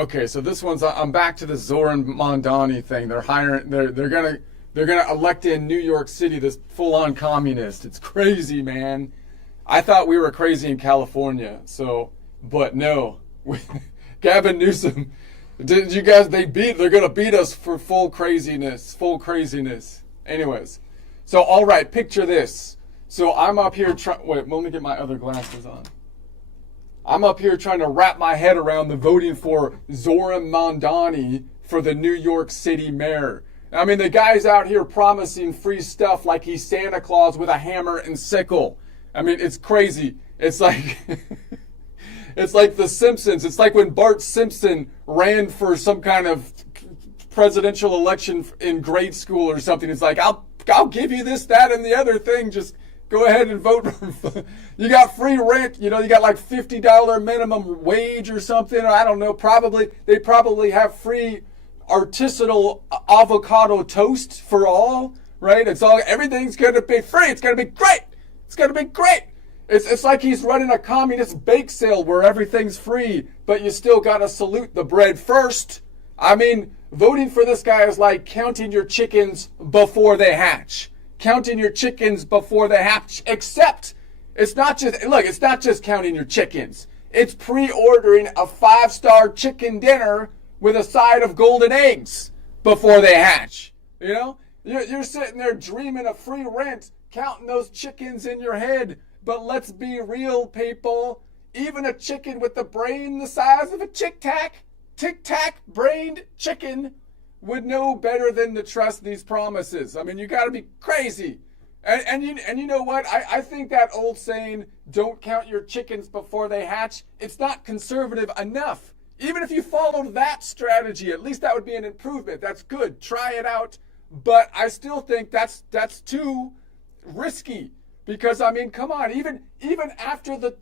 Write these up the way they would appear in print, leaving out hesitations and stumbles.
Okay, so this one's I'm back to the Zoran Mondani thing. They're gonna elect in New York City this full-on communist. It's crazy, man. I thought we were crazy in California, but no. Gavin Newsom, did you guys? They're gonna beat us for full craziness, full craziness. Anyways, so all right, picture this. So I'm up here trying. Wait, let me get my other glasses on. I'm up here trying to wrap my head around the voting for Zoran Mondani for the New York City mayor. I mean, the guy's out here promising free stuff like he's Santa Claus with a hammer and sickle. I mean, it's crazy. It's like it's like The Simpsons. It's like when Bart Simpson ran for some kind of presidential election in grade school or something. It's like, I'll give you this, that, and the other thing. Just go ahead and vote. You got free rent. You got like $50 minimum wage or something. I don't know. They probably have free artisanal avocado toast for all, right? Everything's going to be free. It's going to be great. It's going to be great. It's like he's running a communist bake sale where everything's free, but you still got to salute the bread first. I mean, voting for this guy is like counting your chickens before they hatch. Counting your chickens before they hatch, except it's not just counting your chickens. It's pre-ordering a 5-star chicken dinner with a side of golden eggs before they hatch. You're sitting there dreaming of free rent, counting those chickens in your head. But let's be real, people. Even a chicken with the brain the size of a Tic Tac brained chicken would know better than to trust these promises. I mean, you got to be crazy. And you know what? I think that old saying, don't count your chickens before they hatch, it's not conservative enough. Even if you followed that strategy, at least that would be an improvement. That's good. Try it out. But I still think that's too risky. Because I mean, come on, even after the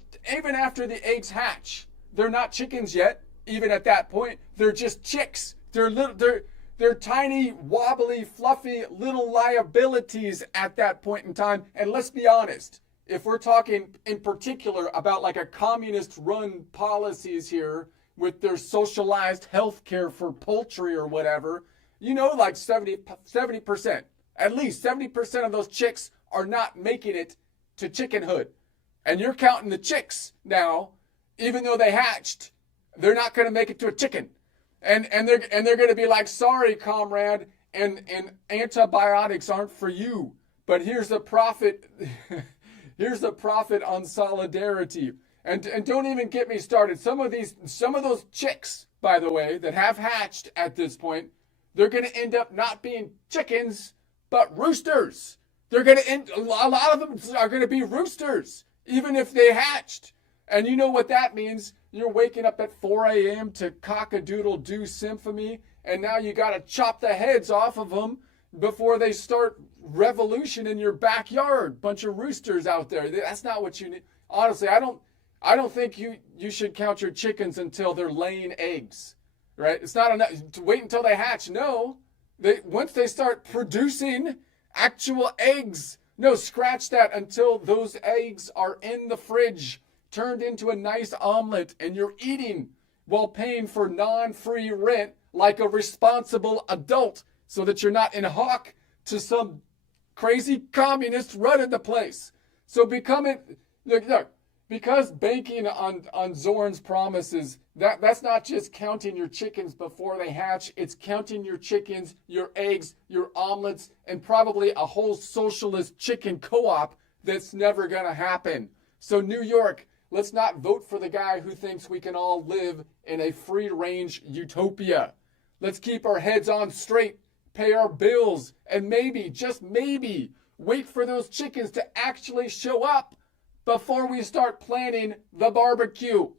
eggs hatch, they're not chickens yet. Even at that point, they're just chicks. They're tiny, wobbly, fluffy little liabilities at that point in time. And let's be honest, if we're talking in particular about like a communist-run policies here with their socialized health care for poultry or whatever, like 70%, at least 70% of those chicks are not making it to chickenhood. And you're counting the chicks now, even though they hatched, they're not going to make it to a chicken. And they're going to be like, sorry, comrade, and antibiotics aren't for you. But here's the profit. Here's the profit on solidarity. And don't even get me started. Some of those chicks, by the way, that have hatched at this point, they're going to end up not being chickens, but roosters. A lot of them are going to be roosters, even if they hatched. And you know what that means? You're waking up at 4 a.m. to cock-a-doodle-doo symphony, and now you got to chop the heads off of them before they start revolution in your backyard. Bunch of roosters out there. That's not what you need. Honestly, I don't think you should count your chickens until they're laying eggs, right? It's not enough to wait until they hatch. No, once they start producing actual eggs. No, scratch that, until those eggs are in the fridge, turned into a nice omelet, and you're eating while paying for non-free rent like a responsible adult so that you're not in hock to some crazy communist running the place. So look, because banking on Zoran's promises, that's not just counting your chickens before they hatch. It's counting your chickens, your eggs, your omelets, and probably a whole socialist chicken co-op that's never going to happen. So New York, let's not vote for the guy who thinks we can all live in a free-range utopia. Let's keep our heads on straight, pay our bills, and maybe, just maybe, wait for those chickens to actually show up before we start planning the barbecue.